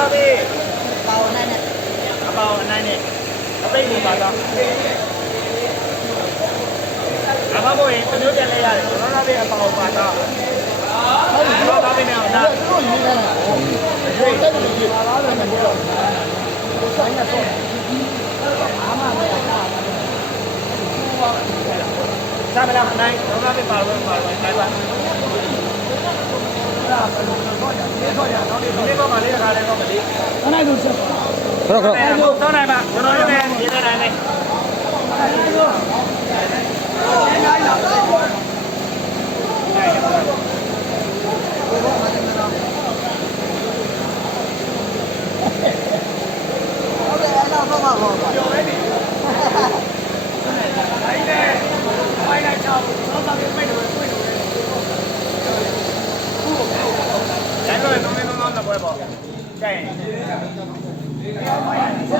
တော့ပြီ ပါဝင်နိုင်တယ် အပေါအနိုင်နဲ့အပိတ်ကိုပါတော့အမဘိုးရင်မျိုးပြန်လဲရတယ်ကျွန်တော်တို့ပဲအပေါပါတော့ဟုတ်ပြီတော့ပါပြီနဲ့အောင်ဒါတို့နေနေတာဟုတ်တယ်ဒီပါလာတယ်မဟုတ်တော့ဆိုင်ရတော့အားမမရတာစားမလားအနိုင်ကျွန်တော်တို့ပဲပါလို့နိုင်ပါဒီကောင်မလေးခါလေးကောင်မလေးအဲ့ဒါကိုဆက်ပါခရောခရောတော့နိုင်ပါကျွန်တော်တို့ပဲရေးနေနိုင်မယ်ကျန်တော့လုံးလုံးတော့ပွဲပေါ့ကျန်